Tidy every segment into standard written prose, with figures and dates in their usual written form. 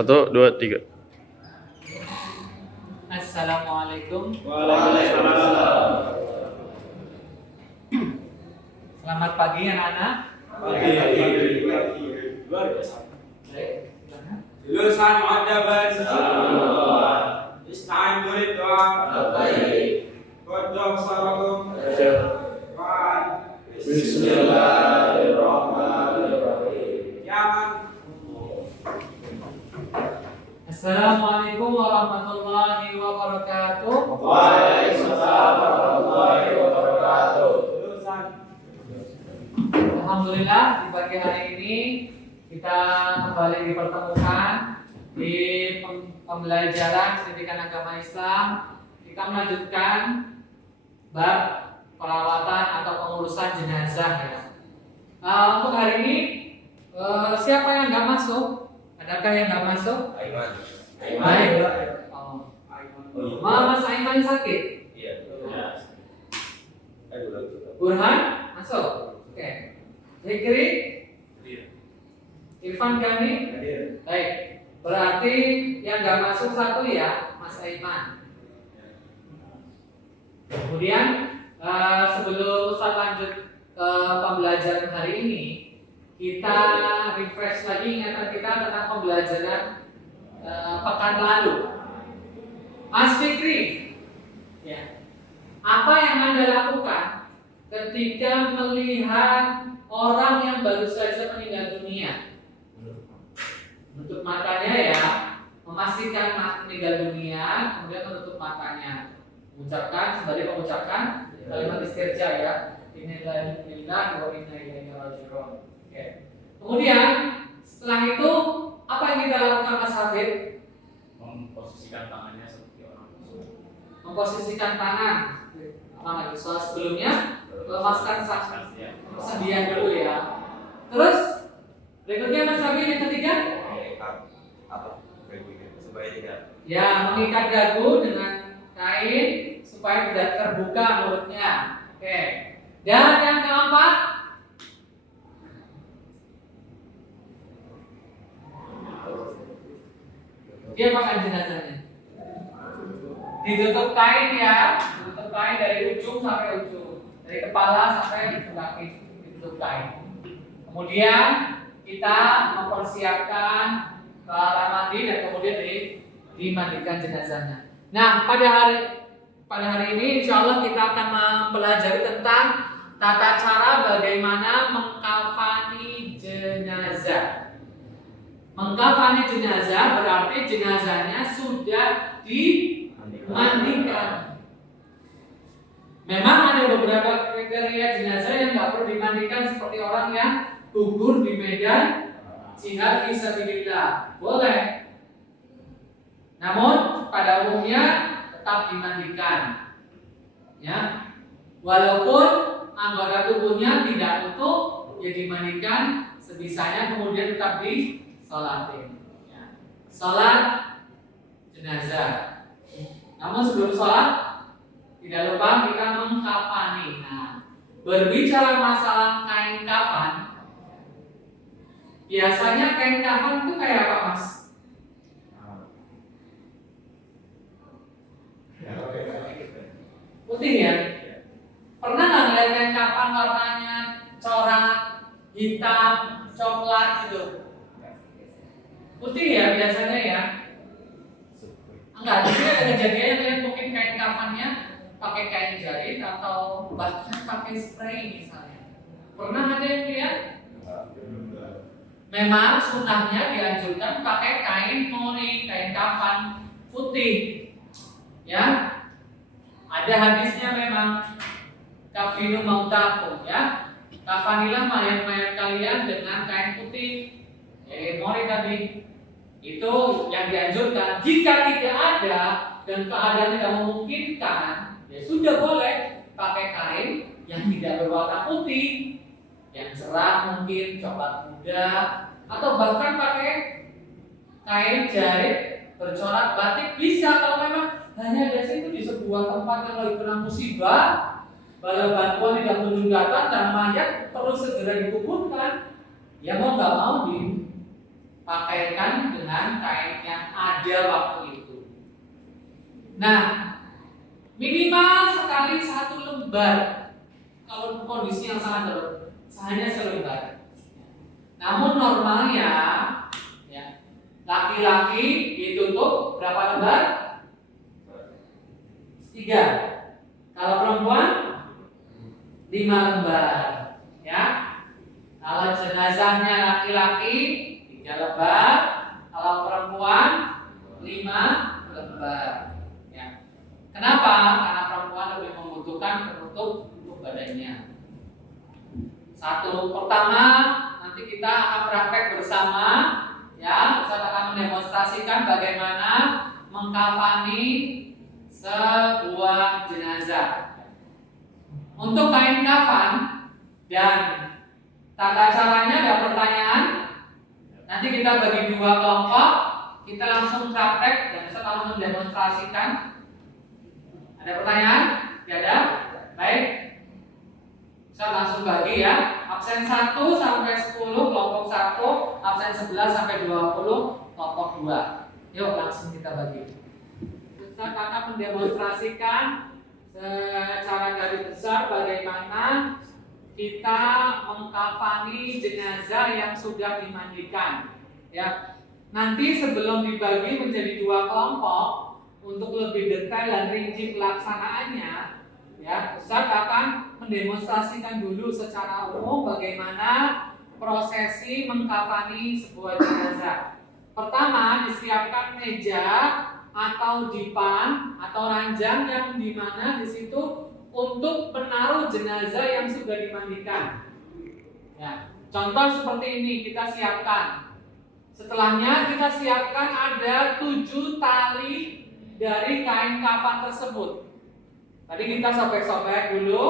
1, 2, 3. Assalamualaikum. Waalaikumsalam. Selamat pagi anak-anak. Pagi. Luar biasa. Baik, silakan. Lulusan mu'adzaban. Ista'in murid doa. Kodok sarakum. Bismillahirrahmanirrahim. Yaman. Assalamualaikum warahmatullahi wabarakatuh. Waalaikumsalam warahmatullahi wabarakatuh. Lulusan. Alhamdulillah di pagi hari ini kita kembali dipertemukan di pembelajaran pendidikan agama Islam. Kita melanjutkan bab perawatan atau pengurusan jenazah ya. Untuk hari ini siapa yang nggak masuk? Adakah yang nggak masuk? Aiman. Baik. Mas Aiman sakit? Iya. Burhan masuk. Oke. Zikri? Irfan Gani? Baik. Berarti yang nggak masuk satu ya, Mas Aiman. Kemudian sebelum Ustaz lanjut ke pembelajaran hari ini, kita refresh lagi ingatan kita tentang pembelajaran pekan lalu. Mas Fikri, ya, apa yang Anda lakukan ketika melihat orang yang baru saja meninggal dunia? Menutup matanya ya, memastikan meninggal dunia, kemudian menutup matanya, mengucapkan sembari mengucapkan kalimat istirja ya, innalillahi wa inna ilaihi raji'un. Oke. Kemudian setelah itu apa yang kita lakukan Mas Hafid? Memposisikan tangannya seperti orang tua. Memposisikan tangan. Apa lagi soal sebelumnya? Lepaskan kesedihan dulu ya. Terus berikutnya Mas Hafid yang ketiga? Supaya tidak. Ya, mengikat dagu dengan kain supaya tidak terbuka mulutnya. Oke. Dan yang keempat, dia makan jenazahnya. Ditutup kain ya, ditutup kain dari ujung sampai ujung, dari kepala sampai kaki ditutup kain. Kemudian kita mempersiapkan ke arah mandi dan kemudian dimandikan jenazahnya. Nah, pada hari ini insya Allah kita akan mempelajari tentang tata cara bagaimana mengkafani jenazah. Mengkafani jenazah berarti jenazahnya sudah dimandikan. Memang ada beberapa kriteria jenazah yang nggak perlu dimandikan, seperti orang yang gugur di medan jihad fisabilillah, boleh. Namun pada umumnya tetap dimandikan. Ya. Walaupun anggota tubuhnya tidak utuh, ya dimandikan sebisanya, kemudian tetap disolatin. Ya. Salat jenazah. Namun sebelum sholat tidak lupa kita mengkafani. Nah, berbicara masalah kain kafan, biasanya kain kafan itu kayak apa, Mas? Putih ya? Pernah nggak ngeliat kain kafan warnanya corak, hitam, coklat gitu? Putih ya biasanya ya? Enggak, jadi ada kejadian lihat mungkin kain kafannya pakai kain jahit atau bahkan pakai spray misalnya. Pernah ada yang lihat? Memang sunnahnya dianjurkan pakai kain mori, kain kafan putih. Ya, ada hadisnya memang kafinu mautakum ya. Kafanilah mayat-mayat kalian dengan kain putih. Mori tadi. Itu yang dianjurkan. Jika tidak ada dan keadaan tidak memungkinkan, ya sudah boleh pakai kain yang tidak berwarna putih, yang cerah mungkin coklat muda, atau bahkan pakai kain jahit bercorak batik bisa kalau memang hanya ada situ di sebuah tempat yang lagi kena musibah, bala bantuan tidak kunjung datang dan mayat perlu segera dikuburkan. Ya mau nggak mau pakaikan dengan kain yang ada waktu itu. Nah, minimal sekali 1 lembar. Kalau kondisi yang sangat darurat, hanya selembar. Namun normalnya, ya, laki-laki ditutup berapa lembar? 3. Kalau perempuan 5 lembar. Ya. Kalau jenazahnya laki-laki 3 lembar, kalau perempuan 5 lembar. Ya. Kenapa? Karena perempuan lebih membutuhkan penutup untuk badannya. Satu, pertama nanti kita akan praktek bersama. Ya, Ustaz akan mendemonstrasikan bagaimana mengkafani sebuah jenazah. Untuk kain kafan dan tata caranya ada pertanyaan. Nanti kita bagi 2 kelompok. Kita langsung praktek dan Ustaz akan mendemonstrasikan. Ada pertanyaan? Tidak ada? Baik. Ustaz langsung bagi ya. Absen 1 sampai 10 kelompok 1, absen 11 sampai 20 kelompok 2. Yuk langsung kita bagi. Ustaz akan mendemonstrasikan secara garis besar bagaimana kita mengkafani jenazah yang sudah dimandikan. Ya, nanti sebelum dibagi menjadi 2 kelompok untuk lebih detail dan rinci pelaksanaannya, ya, Ustaz akan mendemonstrasikan dulu secara umum bagaimana prosesi mengkafani sebuah jenazah. Pertama, disiapkan meja atau dipan atau ranjang yang dimana di situ untuk menaruh jenazah yang sudah dimandikan. Ya, contoh seperti ini kita siapkan. Setelahnya kita siapkan ada 7 tali dari kain kafan tersebut. Tadi kita sobek-sobek dulu,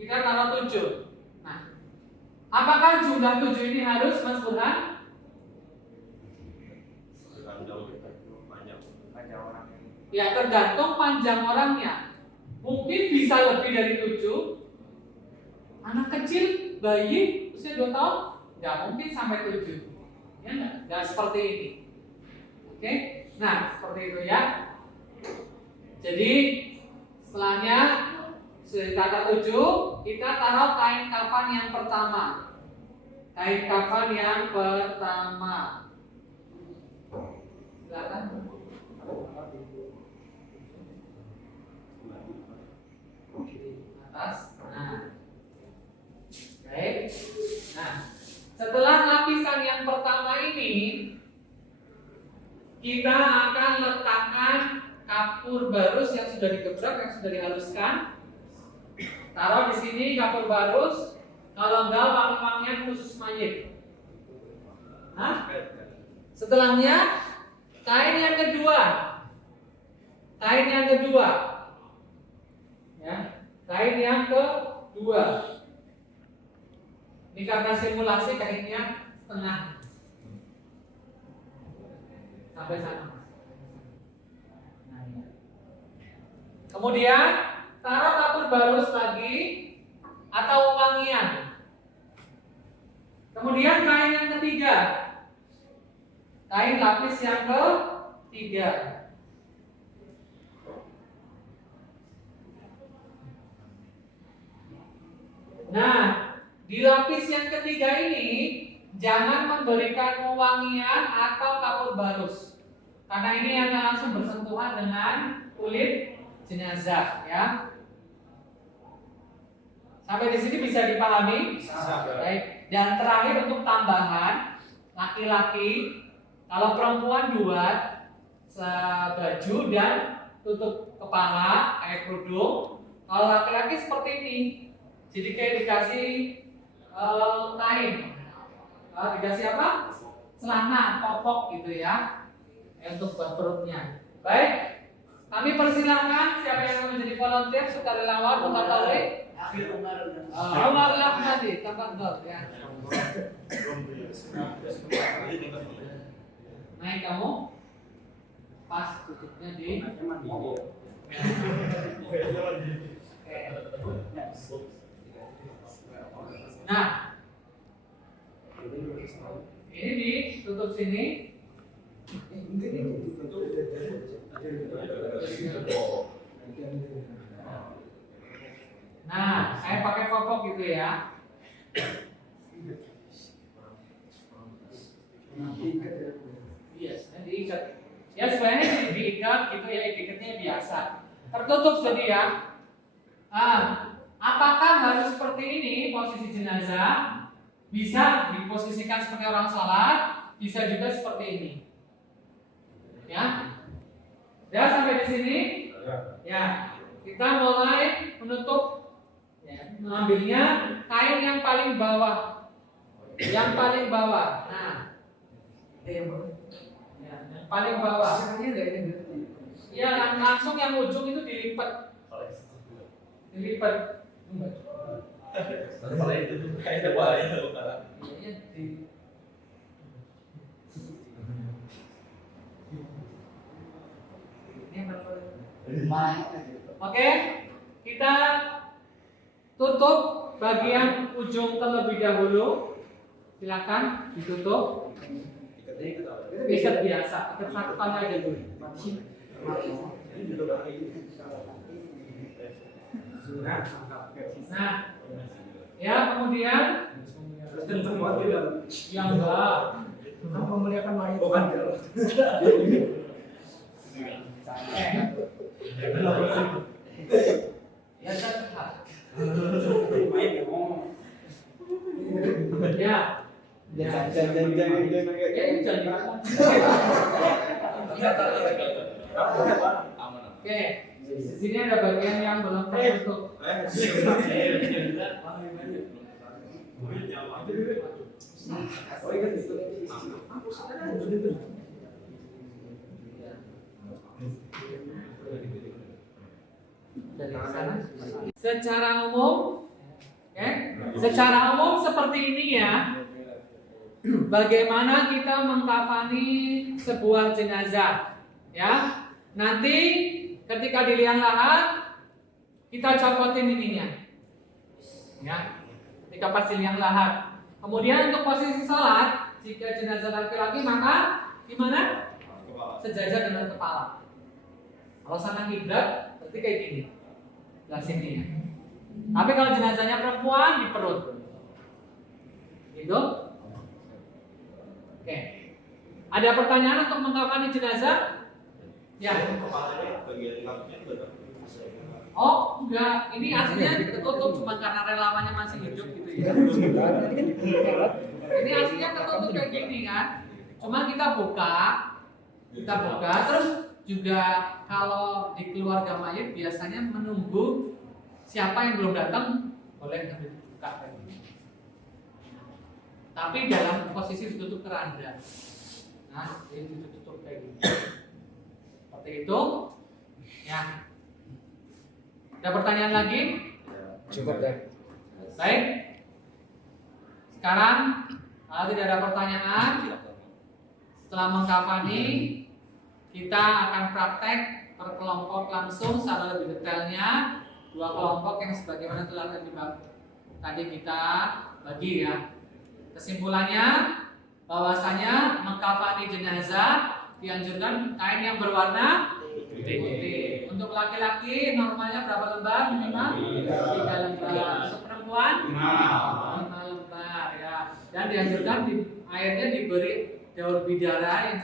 kita taruh 7. Nah, apakah jumlah 7 ini harus, Mas Burhan? Ya, tergantung panjang orangnya. Mungkin bisa lebih dari 7. Anak kecil, bayi usia 2 tahun, nggak mungkin sampai 7. Ya nggak seperti ini. Oke, nah seperti itu ya. Jadi setelahnya sudah kata 7, kita taruh kain kafan yang pertama. Kain kafan yang pertama. Silakan. Atas. Nah. Baik. Nah, setelah lapisan yang pertama ini, kita akan letakkan kapur barus yang sudah digebrak, yang sudah dihaluskan. Taruh di sini kapur barus. Kalau enggak, wangi-wangian khusus mayit. Nah, setelahnya kain yang kedua. Kain yang kedua. Ya, kain yang kedua. Ini karena simulasi kainnya setengah. Sampai sana. Nah, ya. Kemudian taruh kapur barus lagi atau wangian. Kemudian kain yang ketiga. Kain lapis yang ketiga. Nah, di lapis yang ketiga ini jangan memberikan wangian atau kapur barus, karena ini akan langsung bersentuhan dengan kulit jenazah, ya. Sampai di sini bisa dipahami? Baik. Dan terakhir untuk tambahan, laki-laki, kalau perempuan buat baju dan tutup kepala kayak kerudung. Kalau laki-laki seperti ini, jadi kayak dikasih kain, dikasih apa? Celana, popok gitu ya, untuk buat perutnya. Baik, kami persilahkan siapa yang mau menjadi volunteer, sukarelawan, mutatarik. Umar Lahmadi, tafadhol ya. Naik kamu, pas tutupnya di. Nah, ini tutup sini. Nah, saya pakai popok gitu ya. Yes, diikat. Ya sebenarnya diikat gitu ya, ikatnya biasa. Tertutup jadi ya. Apakah harus seperti ini posisi jenazah? Bisa diposisikan seperti orang sholat, bisa juga seperti ini. Ya, ya sampai di sini. Ya, kita mulai menutup. Ya, mengambilnya kain yang paling bawah, yang paling bawah. Nah, ya, yang paling bawah. Ya, langsung yang ujung itu dilipat. Dilipat. Kepala itu kayak kepala itu kepala. Oke, kita tutup bagian ujung terlebih dahulu. Silakan ditutup. Ikat biasa, ikat satu kali aja dulu. Nah, ya kemudian yang enggak memuliakan mayat bukan ya tetap. mayat yang ngomong. Ya. Jangan. Oke, di sini ada bagian yang belum tertutup. Secara umum, secara umum seperti ini ya. Bagaimana kita mengkafani sebuah jenazah, ya? Nanti ketika di liang lahat kita copotin ininya, ya. Ketika pas di liang lahat. Kemudian untuk posisi sholat, jika jenazah laki-laki maka gimana? Sejajar dengan kepala. Kalau sana kiblat, berarti kayak gini, belah sini ya. Tapi kalau jenazahnya perempuan di perut, gitu. Oke. Ada pertanyaan untuk mengkafani jenazah? Ya. Oh, enggak. Ini aslinya ketutup cuma karena relawannya masih hidup gitu ya. Ini aslinya ketutup kayak gini kan. Cuma kita buka. Terus juga kalau di keluarga mayit biasanya menunggu siapa yang belum datang boleh dibuka kayak gini. Tapi dalam posisi ditutup keranda. Nah, ini ditutup kayak gini. Seperti itu. Ya. Ada pertanyaan lagi? Cukup deh. Baik. Sekarang kalau tidak ada pertanyaan, setelah mengkafani kita akan praktek per kelompok langsung secara lebih detailnya. 2 kelompok yang sebagaimana telah tadi kita bagi ya. Kesimpulannya bahwasanya mengkafani jenazah dianjurkan kain yang berwarna putih. Untuk laki-laki normalnya berapa lembar minimal? 3 lembar. Untuk perempuan 5 lembar ya. Dan dianjurkan airnya diberi daun bidara yang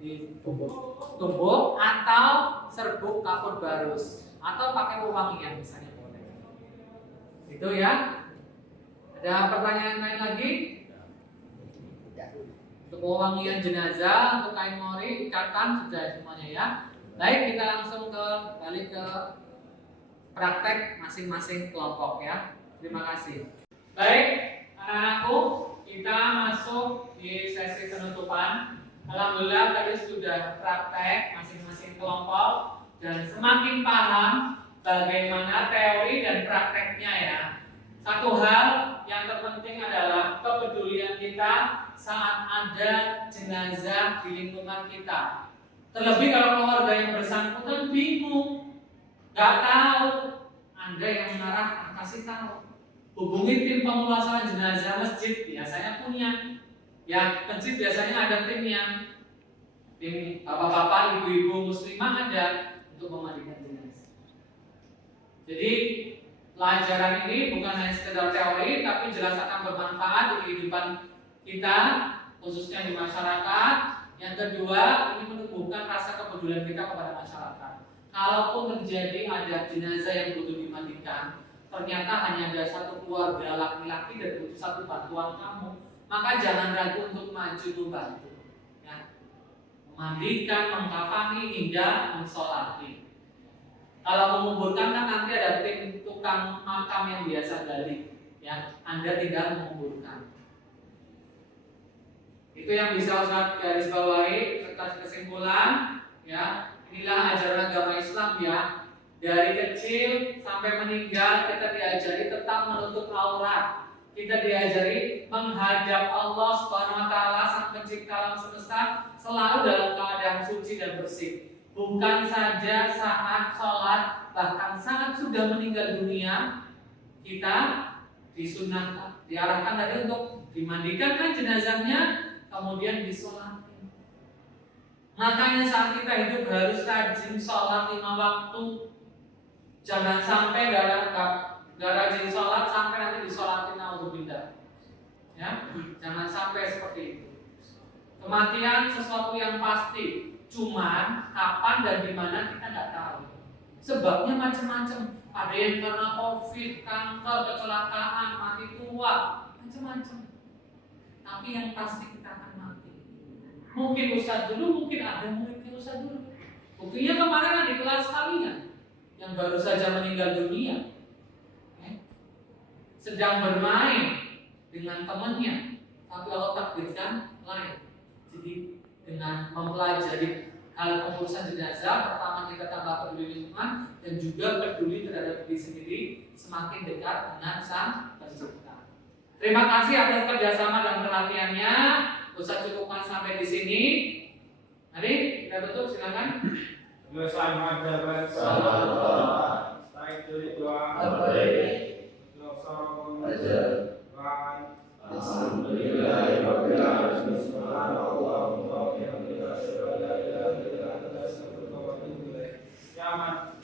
ditumbuk atau serbuk kapur barus atau pakai wewangian misalnya boleh. Itu ya. Ada pertanyaan lain lagi? Untuk wewangian jenazah, untuk kain mori, ikatan sudah semuanya ya. Baik, kita langsung balik ke praktek masing-masing kelompok ya. Terima kasih. Baik, anak-anakku, kita masuk di sesi penutupan. Alhamdulillah tadi sudah praktek masing-masing kelompok dan semakin paham bagaimana teori dan prakteknya ya. Satu hal yang terpenting adalah kepedulian kita saat ada jenazah di lingkungan kita. Terlebih kalau keluarga yang bersangkutan bingung, nggak tahu. Anda yang mengarah kasih tahu. Hubungi tim pemulasaran jenazah masjid, biasanya punya. Ya, masjid biasanya ada timnya. Tim bapak-bapak, ibu-ibu muslimah ada untuk memandikan jenazah. Jadi pelajaran ini bukan hanya sekedar teori, tapi jelas akan bermanfaat di kehidupan kita, khususnya di masyarakat. Yang kedua, ini menumbuhkan rasa kepedulian kita kepada masyarakat. Kalaupun terjadi ada jenazah yang butuh dimandikan, ternyata hanya ada satu keluarga laki-laki dan butuh satu bantuan kamu, maka jangan ragu untuk maju membantu. Ya. Memandikan, mengkafani hingga mensolati. Kalau menguburkan kan nanti ada tim tukang makam yang biasa gali, ya Anda tinggal menguburkan. Itu yang bisa Ustaz garis bawahi serta kesimpulan, ya inilah ajaran agama Islam ya. Dari kecil sampai meninggal kita diajari tetap menutup aurat. Kita diajari menghadap Allah Subhanahu wa taala Sang Pencipta alam semesta selalu dalam keadaan suci dan bersih. Bukan saja saat sholat, bahkan saat sudah meninggal dunia kita disunahkan, diarahkan tadi untuk dimandikan kan jenazahnya, kemudian disolati. Makanya saat kita hidup harus rajin sholat 5 waktu. Jangan sampai gak rajin sholat sampai nanti disolatin naudzubillah. Ya, jangan sampai seperti itu. Kematian sesuatu yang pasti, cuman kapan dan di mana kita nggak tahu. Sebabnya macam-macam. Ada yang karena COVID, kanker, kecelakaan, mati tua, macam-macam. Tapi yang pasti kita akan mati. Mungkin Ustaz dulu, mungkin ada mungkin Ustaz dulu. Buktinya kemarin ada di kelas kalian yang baru saja meninggal dunia, sedang bermain dengan temannya, tapi Allah takdirkan lain. Jadi dengan mempelajari hal pengurusan jenazah, pertama kita tambah peduli lingkungan dan juga peduli terhadap diri sendiri, semakin dekat dengan Sang Pencipta. Terima kasih atas kerjasama dan perhatiannya. Ustaz cukupkan sampai di sini. Mari kita tutup, silakan. Bersama dapat Salam. Baik dari doa. Alhamdulillahirabbil alamin. Subhanallah wa bihamdihi asyhadu an la ilaha illa anta astaghfiruka wa atubu ilaik. Kiamat.